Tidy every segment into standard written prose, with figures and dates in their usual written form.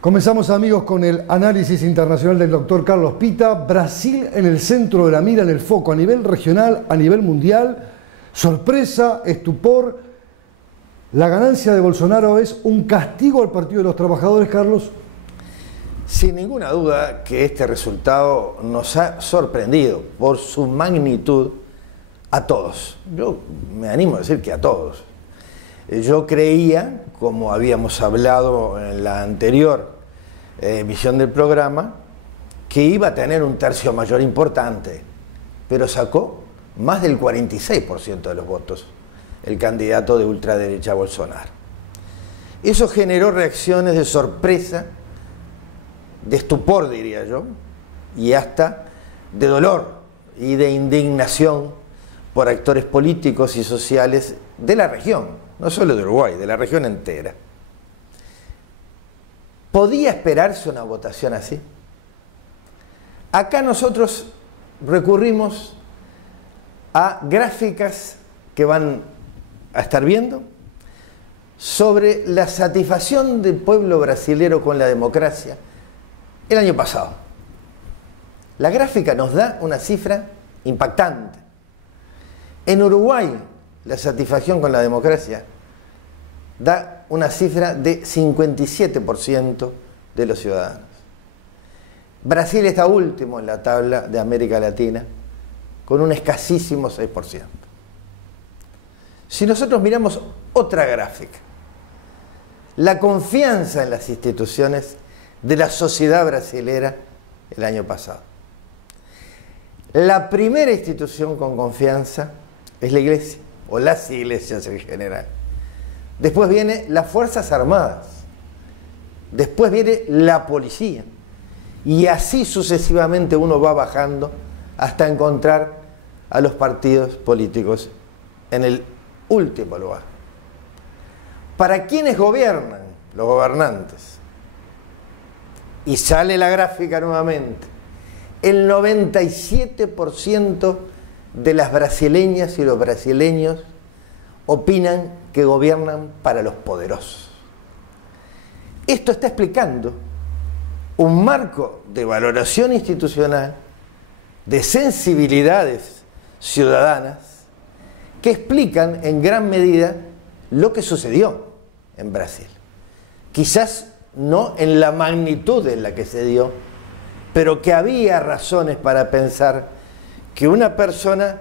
Comenzamos, amigos, con el análisis internacional del doctor Carlos Pita. Brasil en el centro de la mira, en el foco, a nivel regional, a nivel mundial. Sorpresa, estupor. ¿La ganancia de Bolsonaro es un castigo al Partido de los Trabajadores, Carlos? Sin ninguna duda que este resultado nos ha sorprendido por su magnitud a todos. Yo me animo a decir que a todos. Yo creía, como habíamos hablado en la anterior emisión del programa, que iba a tener un tercio mayor importante, pero sacó más del 46% de los votos el candidato de ultraderecha Bolsonaro. Eso generó reacciones de sorpresa, de estupor, diría yo, y hasta de dolor y de indignación por actores políticos y sociales de la región. No solo de Uruguay, de la región entera. ¿Podía esperarse una votación así? Acá nosotros recurrimos a gráficas que van a estar viendo sobre la satisfacción del pueblo brasilero con la democracia el año pasado. La gráfica nos da una cifra impactante. En Uruguay, la satisfacción con la democracia da una cifra de 57% de los ciudadanos. Brasil está último en la tabla de América Latina con un escasísimo 6%. Si nosotros miramos otra gráfica, la confianza en las instituciones de la sociedad brasilera el año pasado. La primera institución con confianza es la iglesia, o las iglesias en general. Después viene las Fuerzas Armadas. Después viene la policía. Y así sucesivamente uno va bajando hasta encontrar a los partidos políticos en el último lugar. ¿Para quiénes gobiernan? Los gobernantes. Y sale la gráfica nuevamente. El 97% de las brasileñas y los brasileños opinan que gobiernan para los poderosos. Esto está explicando un marco de valoración institucional, de sensibilidades ciudadanas, que explican en gran medida lo que sucedió en Brasil. Quizás no en la magnitud en la que se dio, pero que había razones para pensar que una persona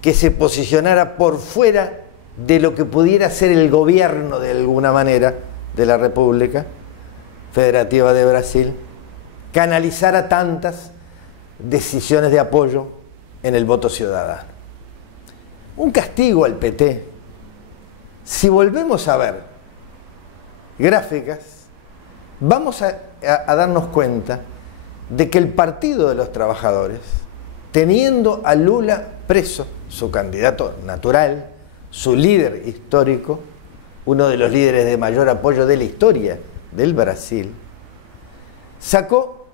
que se posicionara por fuera de lo que pudiera ser el gobierno de alguna manera de la República Federativa de Brasil, canalizara tantas decisiones de apoyo en el voto ciudadano. Un castigo al PT. Si volvemos a ver gráficas, vamos a darnos cuenta de que el Partido de los Trabajadores, teniendo a Lula preso, su candidato natural, su líder histórico, uno de los líderes de mayor apoyo de la historia del Brasil, sacó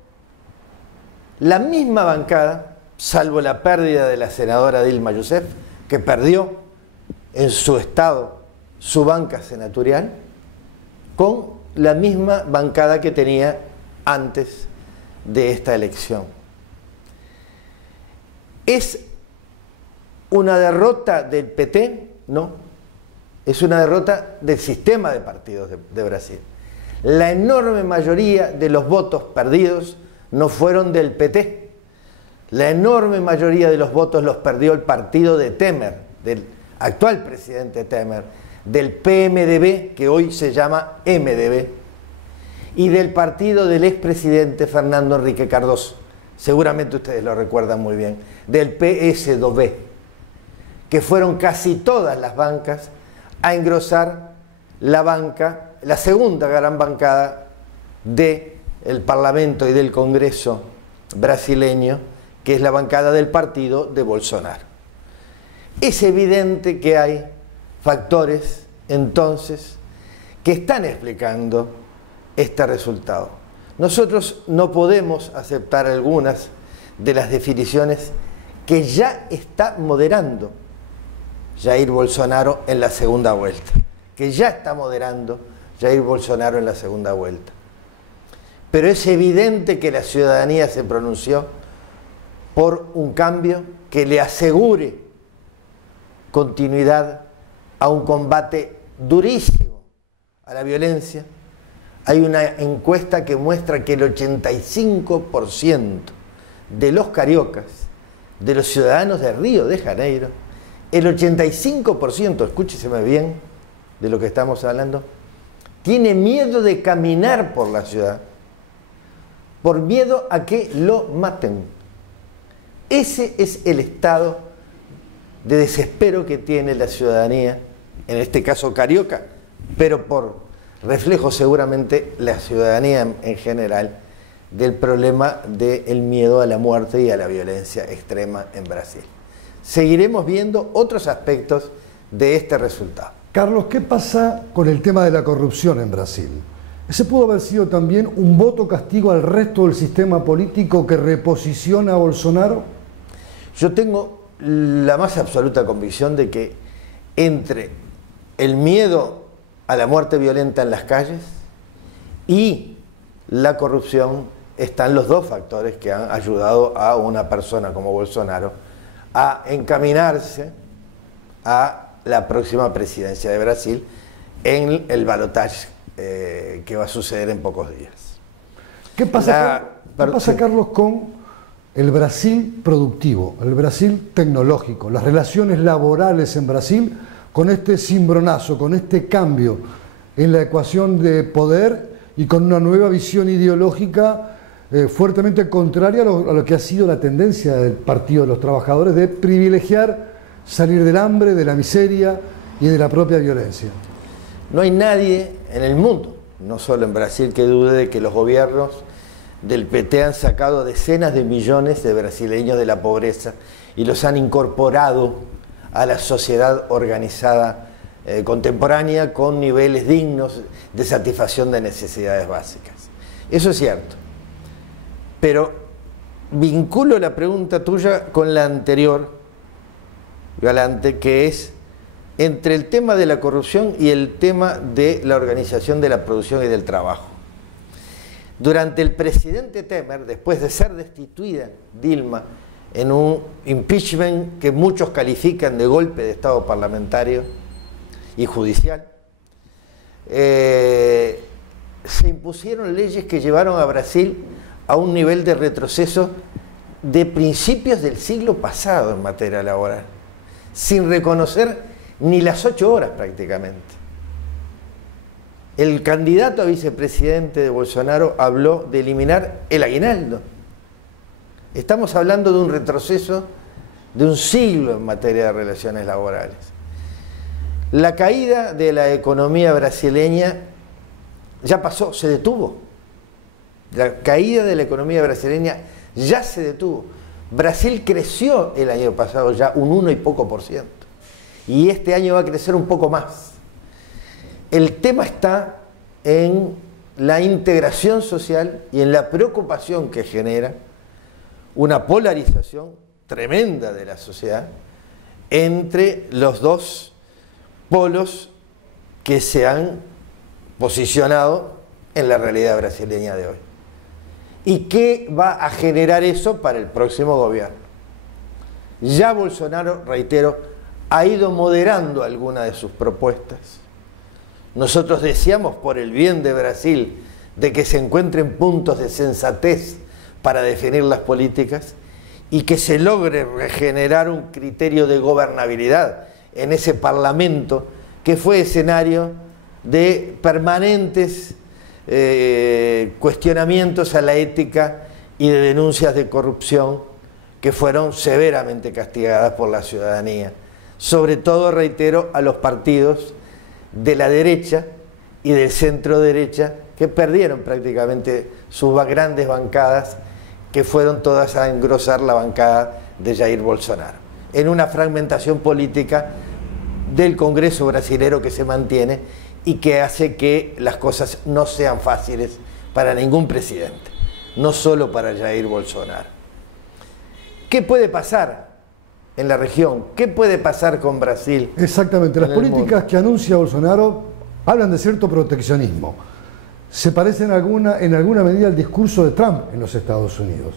la misma bancada, salvo la pérdida de la senadora Dilma Rousseff, que perdió en su estado su banca senatorial, con la misma bancada que tenía antes de esta elección. ¿Es una derrota del PT? No, es una derrota del sistema de partidos de Brasil. La enorme mayoría de los votos perdidos no fueron del PT. La enorme mayoría de los votos los perdió el partido de Temer, del actual presidente Temer, del PMDB, que hoy se llama MDB, y del partido del expresidente Fernando Henrique Cardoso. Seguramente ustedes lo recuerdan muy bien, del PSDB, que fueron casi todas las bancas a engrosar la banca, la segunda gran bancada del Parlamento y del Congreso brasileño, que es la bancada del partido de Bolsonaro. Es evidente que hay factores, entonces, que están explicando este resultado. Nosotros no podemos aceptar algunas de las definiciones que ya está moderando Jair Bolsonaro en la segunda vuelta, que ya está moderando Jair Bolsonaro en la segunda vuelta. pero es evidente que la ciudadanía se pronunció por un cambio que le asegure continuidad a un combate durísimo a la violencia. Hay una encuesta que muestra que el 85% de los cariocas, de los ciudadanos de Río de Janeiro, el 85%, escúcheseme bien de lo que estamos hablando, tiene miedo de caminar por la ciudad, por miedo a que lo maten. Ese es el estado de desespero que tiene la ciudadanía, en este caso carioca, pero por reflejo seguramente la ciudadanía en general, del problema del miedo a la muerte y a la violencia extrema en Brasil. Seguiremos viendo otros aspectos de este resultado. Carlos, ¿qué pasa con el tema de la corrupción en Brasil? ¿Ese pudo haber sido también un voto castigo al resto del sistema político que reposiciona a Bolsonaro? Yo tengo la más absoluta convicción de que entre el miedo a la muerte violenta en las calles y la corrupción están los dos factores que han ayudado a una persona como Bolsonaro a encaminarse a la próxima presidencia de Brasil en el balotaje que va a suceder en pocos días. ¿Qué pasa, Carlos, con el Brasil productivo, el Brasil tecnológico, las relaciones laborales en Brasil con este cimbronazo, con este cambio en la ecuación de poder y con una nueva visión ideológica fuertemente contraria a lo que ha sido la tendencia del Partido de los Trabajadores de privilegiar salir del hambre, de la miseria y de la propia violencia? No hay nadie en el mundo, no solo en Brasil, que dude de que los gobiernos del PT han sacado decenas de millones de brasileños de la pobreza y los han incorporado a la sociedad organizada contemporánea con niveles dignos de satisfacción de necesidades básicas. Eso es cierto. Pero vinculo la pregunta tuya con la anterior, Galante, que es entre el tema de la corrupción y el tema de la organización de la producción y del trabajo. Durante el presidente Temer, después de ser destituida Dilma en un impeachment que muchos califican de golpe de Estado parlamentario y judicial, se impusieron leyes que llevaron a Brasil a un nivel de retroceso de principios del siglo pasado en materia laboral, sin reconocer ni las 8 horas prácticamente. El candidato a vicepresidente de Bolsonaro habló de eliminar el aguinaldo. Estamos hablando de un retroceso de un siglo en materia de relaciones laborales. La caída de la economía brasileña ya pasó, se detuvo. La caída de la economía brasileña ya se detuvo. Brasil creció el año pasado ya un 1 y poco por ciento. Y este año va a crecer un poco más. El tema está en la integración social y en la preocupación que genera una polarización tremenda de la sociedad entre los dos polos que se han posicionado en la realidad brasileña de hoy. ¿Y qué va a generar eso para el próximo gobierno? Ya Bolsonaro, reitero, ha ido moderando algunas de sus propuestas. Nosotros deseamos, por el bien de Brasil, de que se encuentren puntos de sensatez para definir las políticas y que se logre regenerar un criterio de gobernabilidad en ese parlamento que fue escenario de permanentes cuestionamientos a la ética y de denuncias de corrupción que fueron severamente castigadas por la ciudadanía, sobre todo, reitero, a los partidos de la derecha y del centro derecha que perdieron prácticamente sus grandes bancadas, que fueron todas a engrosar la bancada de Jair Bolsonaro, en una fragmentación política del Congreso brasilero que se mantiene y que hace que las cosas no sean fáciles para ningún presidente, no solo para Jair Bolsonaro. ¿Qué puede pasar en la región? ¿Qué puede pasar con Brasil? Exactamente, las políticas que anuncia Bolsonaro hablan de cierto proteccionismo. se parece en alguna medida al discurso de Trump en los Estados Unidos.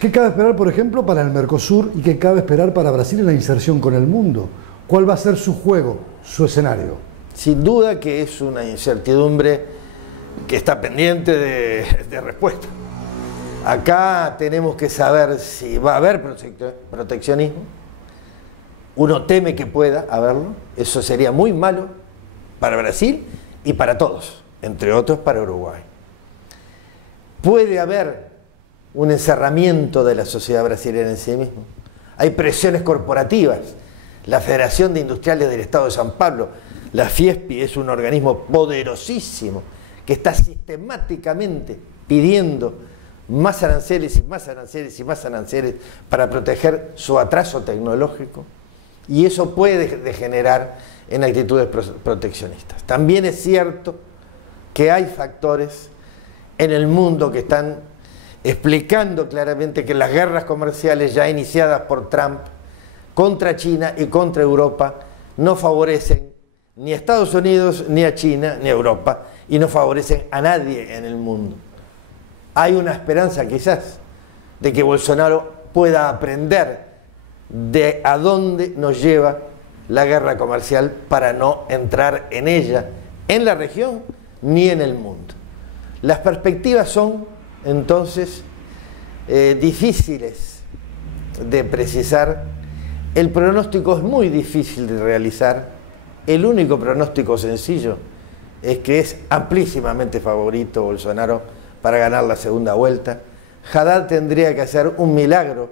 ¿Qué cabe esperar, por ejemplo, para el Mercosur y qué cabe esperar para Brasil en la inserción con el mundo? ¿Cuál va a ser su juego, su escenario? Sin duda que es una incertidumbre que está pendiente de respuesta. Acá tenemos que saber si va a haber proteccionismo. Uno teme que pueda haberlo. Eso sería muy malo para Brasil y para todos, entre otros para Uruguay. Puede haber un encerramiento de la sociedad brasileña en sí mismo. Hay presiones corporativas. La Federación de Industriales del Estado de San Pablo, la FIESPI, es un organismo poderosísimo que está sistemáticamente pidiendo más aranceles y más aranceles y más aranceles para proteger su atraso tecnológico, y eso puede degenerar en actitudes proteccionistas. También es cierto que hay factores en el mundo que están explicando claramente que las guerras comerciales ya iniciadas por Trump contra China y contra Europa no favorecen ni a Estados Unidos, ni a China, ni a Europa, y no favorecen a nadie en el mundo. Hay una esperanza quizás de que Bolsonaro pueda aprender de a dónde nos lleva la guerra comercial para no entrar en ella, en la región, ni en el mundo. Las perspectivas son entonces difíciles de precisar. El pronóstico es muy difícil de realizar. El único pronóstico sencillo es que es amplísimamente favorito Bolsonaro para ganar la segunda vuelta. Haddad tendría que hacer un milagro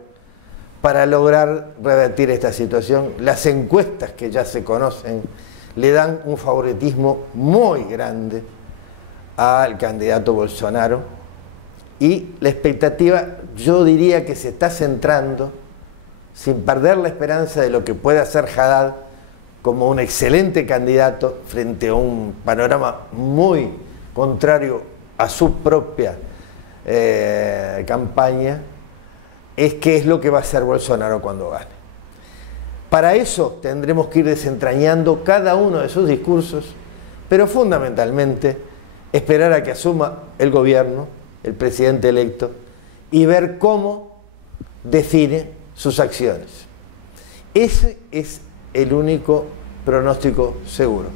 para lograr revertir esta situación. Las encuestas que ya se conocen le dan un favoritismo muy grande al candidato Bolsonaro, y la expectativa, yo diría que se está centrando, sin perder la esperanza de lo que pueda hacer Haddad como un excelente candidato frente a un panorama muy contrario a su propia campaña, es qué es lo que va a hacer Bolsonaro cuando gane. Para eso tendremos que ir desentrañando cada uno de sus discursos, pero fundamentalmente esperar a que asuma el gobierno, el presidente electo, y ver cómo define sus acciones. Ese es el único pronóstico seguro.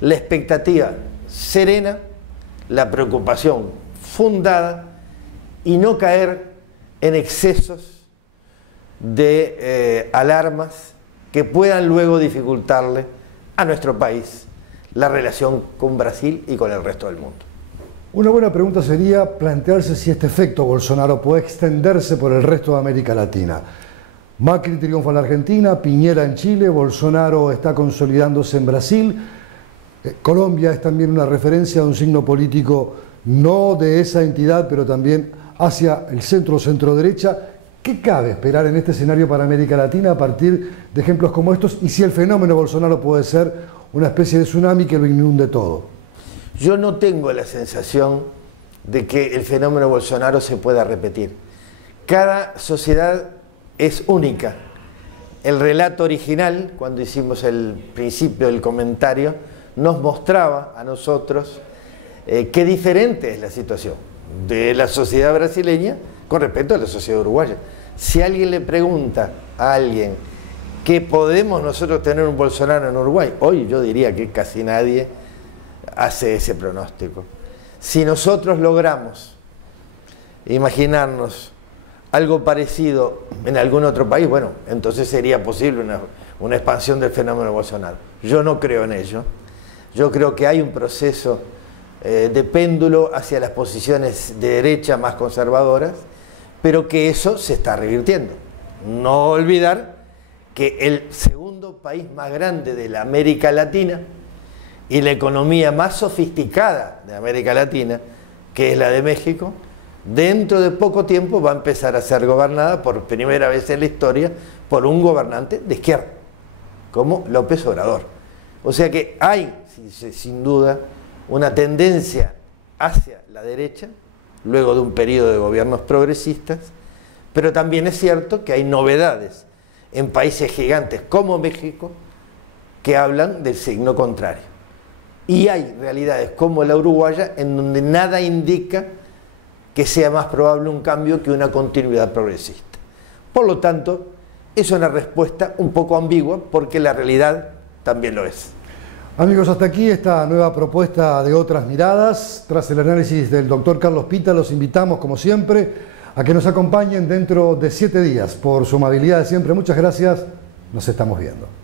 La expectativa serena, la preocupación fundada, y no caer en excesos de alarmas que puedan luego dificultarle a nuestro país la relación con Brasil y con el resto del mundo. Una buena pregunta sería plantearse si este efecto Bolsonaro puede extenderse por el resto de América Latina. Macri triunfa en la Argentina, Piñera en Chile, Bolsonaro está consolidándose en Brasil. Colombia es también una referencia de un signo político no de esa entidad, pero también hacia el centro-centro-derecha. ¿Qué cabe esperar en este escenario para América Latina a partir de ejemplos como estos? Y si el fenómeno Bolsonaro puede ser una especie de tsunami que lo inunde todo. Yo no tengo la sensación de que el fenómeno Bolsonaro se pueda repetir. Cada sociedad es única. El relato original, cuando hicimos el principio del comentario, nos mostraba a nosotros qué diferente es la situación de la sociedad brasileña con respecto a la sociedad uruguaya. Si alguien le pregunta a alguien que podemos nosotros tener un Bolsonaro en Uruguay, hoy yo diría que casi nadie hace ese pronóstico. Si nosotros logramos imaginarnos algo parecido en algún otro país, bueno, entonces sería posible una expansión del fenómeno Bolsonaro. Yo no creo en ello. Yo creo que hay un proceso de péndulo hacia las posiciones de derecha más conservadoras, pero que eso se está revirtiendo. No olvidar que el segundo país más grande de la América Latina y la economía más sofisticada de América Latina, que es la de México, dentro de poco tiempo va a empezar a ser gobernada por primera vez en la historia por un gobernante de izquierda, como López Obrador. O sea que hay, sin duda, una tendencia hacia la derecha, luego de un periodo de gobiernos progresistas, pero también es cierto que hay novedades en países gigantes como México que hablan del signo contrario. Y hay realidades como la uruguaya en donde nada indica que sea más probable un cambio que una continuidad progresista. Por lo tanto, es una respuesta un poco ambigua porque la realidad también lo es. Amigos, hasta aquí esta nueva propuesta de Otras Miradas. Tras el análisis del doctor Carlos Pita, los invitamos, como siempre, a que nos acompañen dentro de 7 días. Por su amabilidad de siempre, muchas gracias. Nos estamos viendo.